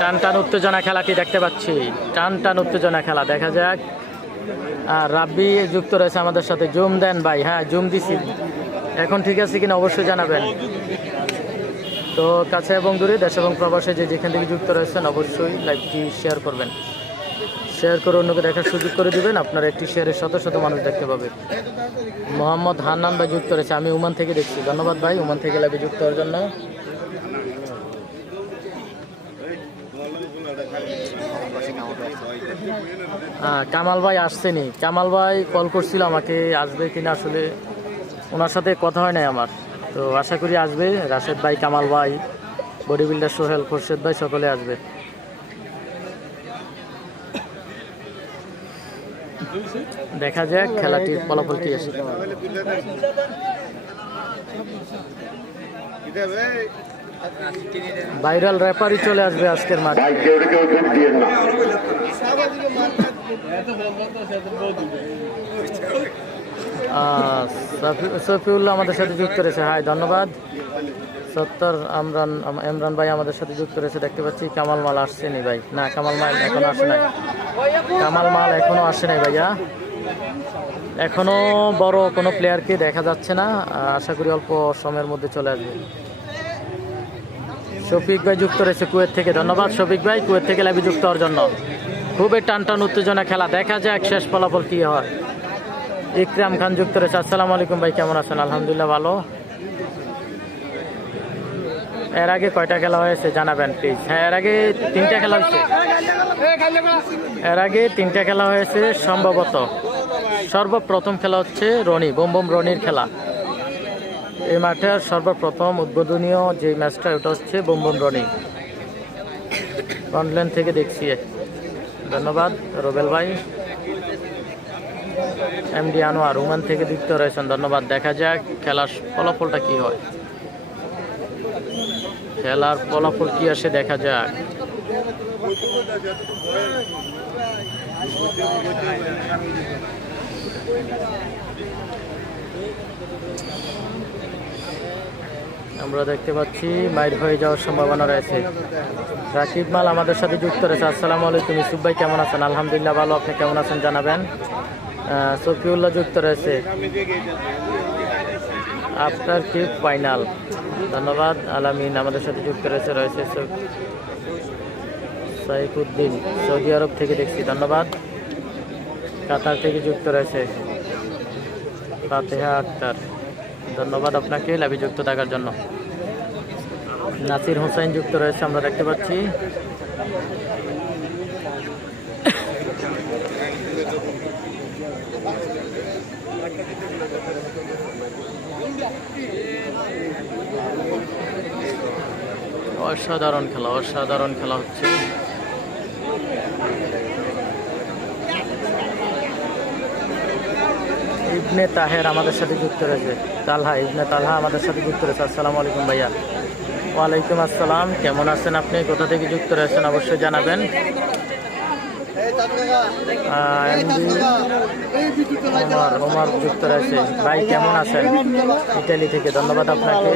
টান টান উত্তেজনা খেলাটি দেখতে পাচ্ছি? টান টান উত্তেজনা খেলা, দেখা যাক। আর রাব্বি যুক্ত রয়েছে আমাদের সাথে। জুম দেন ভাই হ্যাঁ জুম দিছি। এখন ঠিক আছে কিনা অবশ্যই জানাবেন। তো কাছে এবং দূরে, দেশ এবং প্রবাসে যে যেখান থেকে যুক্ত রয়েছেন, অবশ্যই লাইভটি শেয়ার করবেন। শেয়ার করে অন্যকে দেখার সুযোগ করে দিবেন। আপনার একটি শেয়ারের শত শত মানুষ দেখতে পাবে। মোহাম্মদ হান্নান ভাই যুক্ত রয়েছে। আমি উমান থেকে দেখছি। ধন্যবাদ ভাই, উমান থেকে লাইভে যুক্ত হওয়ার জন্য। কামাল ভাই আসছেনি। কামাল ভাই কল করছিল আমাকে, আসবে কিনা আসলে ওনার সাথে কথা হয় নাই আমার। তো আশা করি আসবে। রাশেদ ভাই, কামাল ভাই বডি বিল্ডার সোহেল খোরশেদ ভাই সকলে আসবে। দেখা যাক খেলাটির ফলাফল কি আসে। ভাইরাল র্যাপারই চলে আসবে আজকের মাঠে। সফিউল্লাহ আমাদের সাথে যুক্ত রয়েছে। হাই, ধন্যবাদ। সত্তর আমরান আম- ইমরান ভাই আমাদের সাথে যুক্ত রয়েছে। দেখতে পাচ্ছি কামাল মাল আসছেনি ভাই। না, কামাল মাল এখনও আসে নাই। কামাল মাল এখনও আসে নাই ভাইয়া। এখনও বড় কোনো প্লেয়ারকে দেখা যাচ্ছে না। আশা করি অল্প সময়ের মধ্যে চলে আসবে। শফিক ভাই যুক্ত রয়েছে কুয়েত থেকে। ধন্যবাদ শফিক ভাই, কুয়েত থেকে লাইভে যুক্ত হওয়ার জন্য। খুবই টান টান উত্তেজনা খেলা। দেখা যাক শেষ ফলাফল কি হয়। ইকরাম খান যুক্ত রয়েছে আসসালামু আলাইকুম ভাই, কেমন আছেন? আলহামদুলিল্লাহ ভালো। এর আগে কয়টা খেলা হয়েছে জানাবেন প্লিজ হ্যাঁ এর আগে তিনটা খেলা হয়েছে। এর আগে তিনটা খেলা হয়েছে সম্ভবত। সর্বপ্রথম খেলা হচ্ছে রনি, বোম বোম রনির খেলা। এই মাঠের সর্বপ্রথম উদ্বোধনীয় যে ম্যাচটা, ওটা হচ্ছে বোম বোম রনি। অনলাইন থেকে দেখছি। ধন্যবাদ, রোবেল ভাই। এম ডি আনোয়ার ওমান থেকে যুক্ত রয়েছেন, ধন্যবাদ। দেখা যাক খেলার ফলাফলটা কি হয়। খেলার ফলাফল কি আসে দেখা যাক। আমরা দেখতে পাচ্ছি, মাইর হয়ে যাওয়ার সম্ভাবনা রয়েছে। রাকিব মাল আমাদের সাথে যুক্ত রয়েছে। আসসালামু আলাইকুম, ইসুফ ভাই, কেমন আছেন? আলহামদুলিল্লাহ ভালো, আপনি কেমন আছেন জানাবেন? সফিউল্লাহ যুক্ত রয়েছে। আফটার কিক ফাইনাল ধন্যবাদ, আলামিন আমাদের সাথে যুক্ত রয়েছে রয়েছে সাইফুদ্দিন, সৌদি আরব থেকে দেখছি, ধন্যবাদ। কাতার থেকে যুক্ত রয়েছে, ফাতেহা আক্তার। ধন্যবাদ আপনাকে লাভি যুক্ত থাকার জন্য। নাসির হোসেন যুক্ত রয়েছে, আমরা দেখতে পাচ্ছি। অসাধারণ খেলা অসাধারণ খেলা হচ্ছে। ইবনে তাহের আমাদের সাথে যুক্ত রয়েছে। তালহা, ইবনে তালহা আমাদের সাথে যুক্ত রয়েছে। আসসালামু আলাইকুম ভাইয়া। ওয়ালাইকুম আসসালাম। কেমন আছেন আপনি? কোথা থেকে যুক্ত রয়েছেন অবশ্যই জানাবেন। যুক্ত রয়েছে। ভাই, কেমন আছেন? ইটালি থেকে ধন্যবাদ আপনাকে।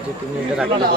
যে তুমি এটা রাখতে দেবো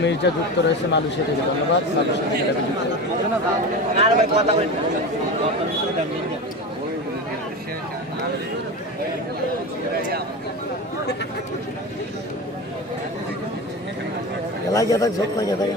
মির্জা যুক্ত রয়েছে থেকে ধন্যবাদ। যুক্ত এলাকা থাকে সব থাকে থাকে।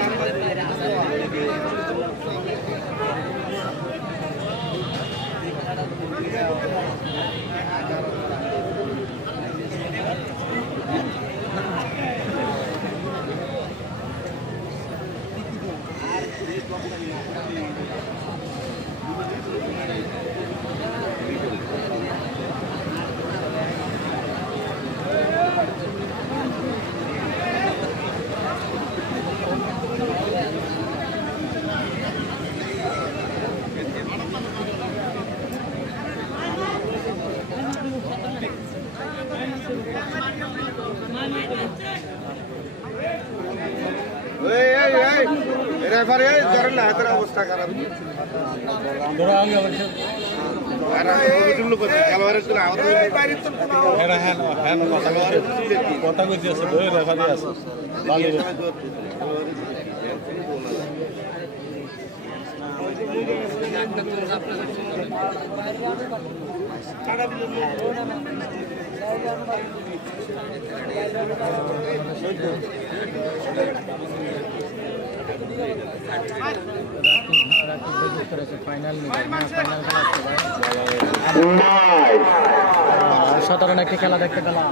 también. রেফারি ধরেন না হাতের অবস্থা খারাপ। কথা কইতে আছে দিয়ে আছে। বালির ফাইনাল সাধারণ একটি খেলা দেখতে পেলাম।